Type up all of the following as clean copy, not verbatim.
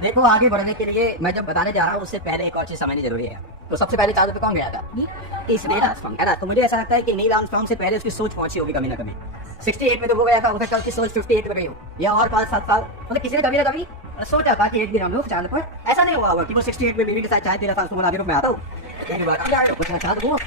देखो आगे बढ़ने के लिए मैं जब बताने जा रहा हूँ उससे पहले एक और चीज समझनी जरूरी है। तो सबसे पहले चांद पे कौन गया था? इस नील आर्मस्ट्रांग, है ना। तो मुझे ऐसा लगता है कि नील आर्मस्ट्रांग से पहले उसकी सोच पहुंची होगी कभी ना कभी। 68 में तो वो गया था, हो सकता है उसकी सोच 58 में गई हो, या और 5-7 साल, मतलब किसी ने कभी ना कभी सोचा था कि एक दिन हम लोग चांद पर। ऐसा नहीं हुआ होगा कि वो 68 में बीवी के साथ चाय पी रहा था, उसको बोला मैं आता हूँ चांद हुआ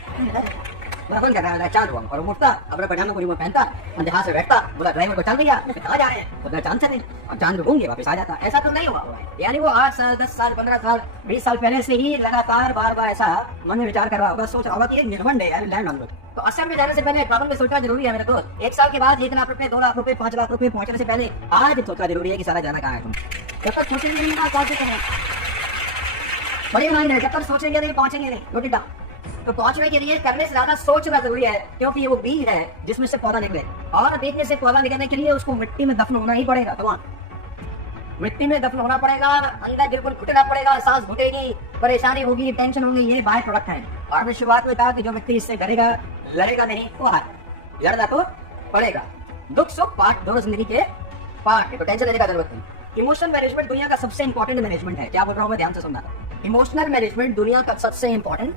बराबर कर रहा है चांद हुआ, और वो उठता अपने पजामा पूरी पहनता, अंधेरा से बैठता, बोला ड्राइवर को चल दिया कहाँ जा रहे हैं, उधर चांद चले, और चांद घूमके वापस आ जाता। ऐसा तो नहीं हुआ। यानी वो 8 साल 10 साल 15 साल 20 साल पहले से ही लगातार बार बार ऐसा मन में विचार कर रहा होगा, सोच रहा होगा कि एक निर्बंध है यार लैंड हम लोग। तो असम में जाने से पहले प्रॉब्लम में सोचना जरूरी है मेरे दोस्त। 1 साल के बाद 1 लाख रुपए 2 लाख रुपए 5 लाख रुपए पहुंचने से पहले आज सोचना जरूरी है कि सारा जाना कहाँ है। तुम जब तक सोचेंगे नहीं बड़ी माइंड है, जब तक सोचेंगे नहीं पहुंचेंगे नहीं। रोटी डाल तो पहुंचने के लिए करने से ज्यादा सोचना जरूरी है, क्योंकि ये वो बीज है जिसमें से पौधा निकले, और बीज से पौधा निकलने के लिए उसको मिट्टी में दफन होना ही पड़ेगा। तो मिट्टी में दफन होना पड़ेगा, अंदर बिल्कुल घुटना पड़ेगा, सांस घुटेगी, परेशानी होगी, टेंशन होगी, ये बाय प्रोडक्ट है। और मैं शुरुआत में कहा कि जो व्यक्ति इससे डरेगा लड़ेगा नहीं, वो हार लड़ना तो पड़ेगा। दुख सुख पार्ट दोनों जिंदगी के पार्ट है, तो टेंशन लेने का जरूरत नहीं। इमोशनल मैनेजमेंट दुनिया का सबसे इंपॉर्टेंट मैनेजमेंट है। क्या बोल रहा हूँ मैं, ध्यान से सुनना। इमोशनल मैनेजमेंट दुनिया का सबसे इंपॉर्टेंट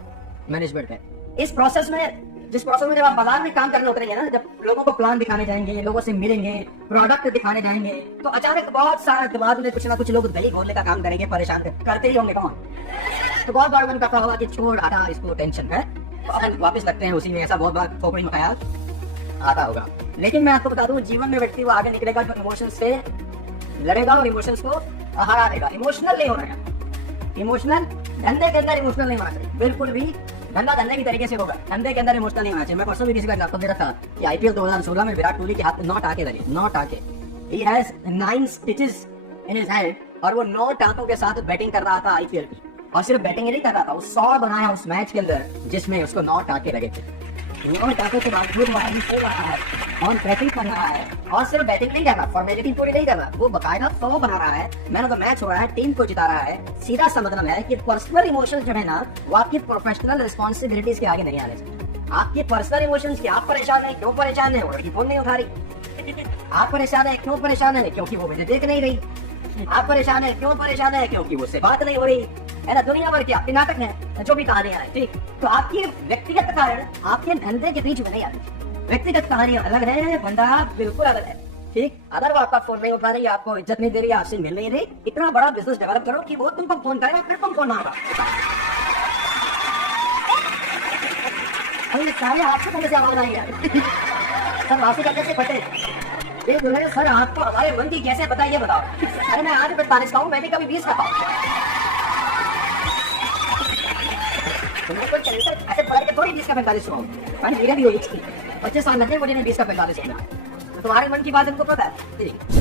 मैनेजमेंट है। इस प्रोसेस में, जिस प्रोसेस में जब आप बाजार में काम करने उतरेंगे ना, जब लोगों को प्लान दिखाने जाएंगे, लोगों से मिलेंगे, प्रोडक्ट दिखाने जाएंगे, तो अचानक बहुत सारा दिमाग में कुछ ना कुछ लोग दही घोलने का काम करेंगे, परेशान करते ही होंगे। कौन? तो बहुत बार मन करता होगा कि छोड़ हटा इसको, टेंशन है, तो वापस लगते हैं उसी में। ऐसा बहुत बार खोपड़ी में ख्याल आता होगा। लेकिन मैं आपको बता दूं, जीवन में व्यक्ति वो आगे निकलेगा जो इमोशन से लड़ेगा और इमोशंस को हरा देगा। इमोशनल नहीं होना है। इमोशनल धंधे के अंदर इमोशनल नहीं होना चाहिए, बिल्कुल भी। धंधा धंधे की तरीके से होगा, धंधे के अंदर इमोशनल नहीं होना चाहिए। मैं परसों भी किसी का एग्जांपल दे रहा था कि आईपीएल 2016 में विराट कोहली के हाथ में 9 टाके लगे, 9 टाके। He has 9 stitches in his hand, और वो 9 टाकों के साथ बैटिंग कर रहा था आईपीएल की। और सिर्फ बैटिंग ही नहीं कर रहा था, वो 100 बनाया उस मैच के अंदर जिसमें उसको 9 टाके लगे थे। 9 टाकों के बावजूद वो आदमी खेल रहा है और बैटिंग कर रहा है, और सिर्फ बैटिंग नहीं कर रहा, फॉर्मेलिटी पूरी नहीं कर रहा, वो बकायदा 100 बना रहा है, मैन ऑफ द मैच हो रहा है, टीम को जिता रहा है। सीधा सा मतलब है कि पर्सनल इमोशंस जो है ना, वो आपकी प्रोफेशनल रिस्पॉन्सिबिलिटीज के आगे नहीं आने चाहिए। आपकी पर्सनल इमोशंस की, आप परेशान है, क्यों परेशान है? वो लड़की फोन नहीं उठा रही। आप परेशान है, क्यों परेशान है? क्योंकि वो मुझे देख नहीं रही। आप परेशान है, क्यों परेशान है? क्योंकि उससे बात नहीं हो रही है ना। दुनिया भर के आपके नाटक हैं, जो भी कहानियां हैं, ठीक। तो आपकी व्यक्तिगत कारण आपके धंधे के बीच में नहीं आती। व्यक्तिगत कहानियां अलग है, बंदा बिल्कुल अलग है, ठीक। अगर वो आपका फोन नहीं उठा रही, आपको इज्जत नहीं दे रही, आपसे मिल नहीं रही, इतना बड़ा बिजनेस डेवलप करो कि वो तुमको फोन करेगा, फिर तुम फोन ना उठाओ। सारे आपसे करने से आवाज आई है सर, वापसी करने से फटे। ये जो है सर, आपको हमारे मन की कैसे बताइए, बताओ। अरे मैं आज 45 का हूँ, मैं भी कभी 20 का पाऊँ। ऐसे पढ़ के थोड़ी 20 का 45 हो, मेरा भी हुई 25 साल लगते मुझे 20 का 45 होना। तो तुम्हारे मन की बात हमको पता है।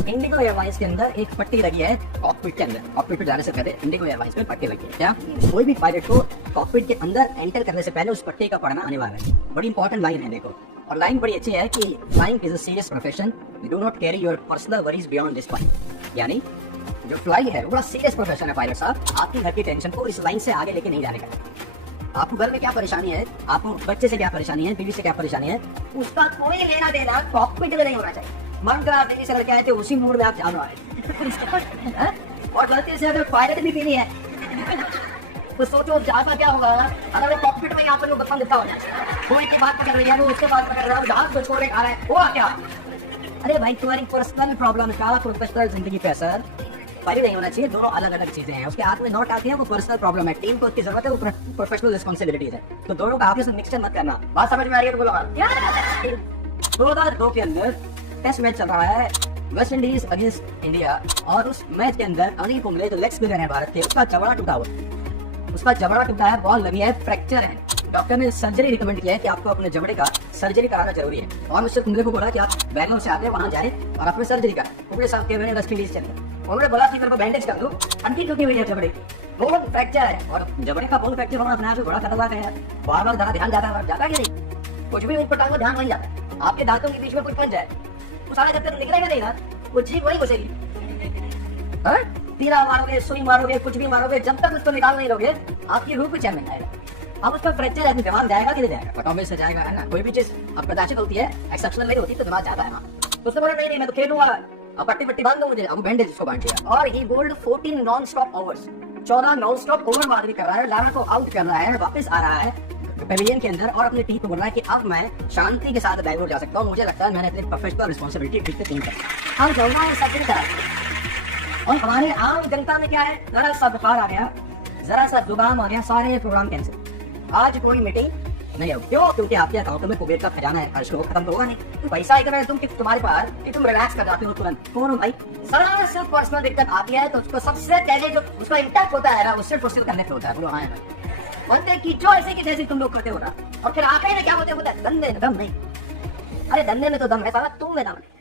इंडिगो एयरलाइंस के अंदर एक पट्टी लगी है कॉकपिट के अंदर। कॉकपिट पे जाने से पहले इंडिगो एयरलाइंस में पट्टी लगी है। क्या कोई भी पायलट को कॉकपिट के अंदर एंटर करने से पहले उस पट्टी का पढ़ना अनिवार्य है। बड़ी इंपॉर्टेंट लाइन है, देखो। और लाइन बड़ी अच्छी है कि flying is a serious profession, you do not carry your personal worries beyond this point. यानी जो फ्लाई है वो बड़ा सीरियस प्रोफेशन है पायलट साहब, आपकी घर की टेंशन को इस लाइन से आगे लेके नहीं जाने का। आपको घर में क्या परेशानी है, आपको बच्चे से क्या परेशानी है, बीवी से क्या परेशानी है, उसका कोई लेना देना कॉकपिट में नहीं होना चाहिए। मन करा बीवी से लड़के आए थे, उसी मूड में आप जा रहे हैं और गलती से अगर पायलट भी पीनी है तो सोचो जहाज क्या होगा अगर वो कॉकपिट में यहाँ पर वो बचपन दिखता हो जाए। वो इसकी बात पकड़ रही है, वो उसके बात पकड़ रहा है, जहाज को छोड़ के खा रहा है, वो क्या? अरे भाई तुम्हारी पर्सनल प्रॉब्लम का प्रोफेशनल जिंदगी पे असर भाई नहीं होना चाहिए। दोनों अलग अलग चीजें हैं। उसके हाथ में 9 टाके हैं, वो पर्सनल प्रॉब्लम है, टीम को उसकी जरूरत है, वो प्रोफेशनल रिस्पॉन्सिबिलिटीज है। तो दोनों का आपस में मिक्सचर मत करना। बात समझ में आ रही है तो बोलो। 2002 के अंदर टेस्ट मैच चल रहा है, वेस्ट इंडीज अगेंस्ट इंडिया, और उस मैच के अंदर अनिल कुंबले जो लेग स्पिनर है भारत के, उसका जबड़ा टूटा हुआ, उसका जबड़ा टूटा है, बॉल लगी है, फ्रैक्चर है। डॉक्टर ने सर्जरी रिकमेंड किया है कि आपको अपने जबड़े का सर्जरी कराना जरूरी है। और मुझसे कुंबले को बोला कि आप बैंगलोर से आते हैं, वहां जाए और अपने सर्जरी का। कुंबले साहब के मैंने वेस्ट इंडीज चले, उन्होंने बोला कि मेरे को बैंडेज कर दो, अंटी टूटी हुई है जबड़े, बोन फ्रैक्चर है। और जबड़े का बोन फ्रैक्चर होना अपने आप से बड़ा खतरनाक है। बार बार ध्यान जाता है, जाता कि नहीं? कुछ भी ऊपर टांगो ध्यान वही जाता है। आपके दांतों के बीच में कुछ फंस जाए, वो सारा जब तक निकलेगा नहीं ना, वो चीज वही घुसेगी। तीरा मारोगे, सुई मारोगे, कुछ भी मारोगे, जब तक उसको निकाल नहीं लोगे आपकी रूह को चैन नहीं आएगा। अब उसका फ्रैक्चर है, दिमाग जाएगा कि नहीं जाएगा? ऑटोमेटिक से जाएगा, है ना। कोई भी चीज अप्रत्याशित होती है, एक्सेप्शनल नहीं होती, तो दिमाग जाता है ना। तो उसने बोला नहीं मैं तो खेलूंगा, अब पट्टी पट्टी बांध दो मुझे, अब बैंडेज इसको बांध दिया। और ही bowled 14 non stop overs, 14 non stop over आदमी कर रहा है, लारा को आउट कर रहा है, वापस आ रहा है पेविलियन के अंदर और अपनी टीम को बोल रहा है कि अब मैं शांति के साथ बैंगलोर जा सकता हूँ। मुझे लगता है मैंने अपनी प्रोफेशनल रिस्पॉन्सिबिलिटी ठीक से नहीं की। हम जाऊंगा है सचिन का, और हमारे आम जनता में क्या है, जरा सा बुखार आ गया, जरा सा जुकाम आ गया, सारे प्रोग्राम कैंसिल। आज कोई मीटिंग नहीं होगी, क्यों? क्योंकि आपके अकाउंट में कुबेर का खजाना है, खर्च खत्म तो होगा नहीं। तो पैसा इतना है तुम कि तुम्हारे पास कि तुम रिलैक्स कर जाते हो तुरंत। कौन भाई सारा सिर्फ पर्सनल दिक्कत आती है तो उसको सबसे पहले जो उसका इम्पैक्ट होता है ना, उससे फुर्सत करने पे होता है। बोलो हाँ है भाई, बनते की जो ऐसे की जैसे तुम लोग करते हो ना, और फिर आखिर में क्या होते होता है, धंधे में दम नहीं। अरे धंधे में तो दम है सारा, तुम में दम नहीं।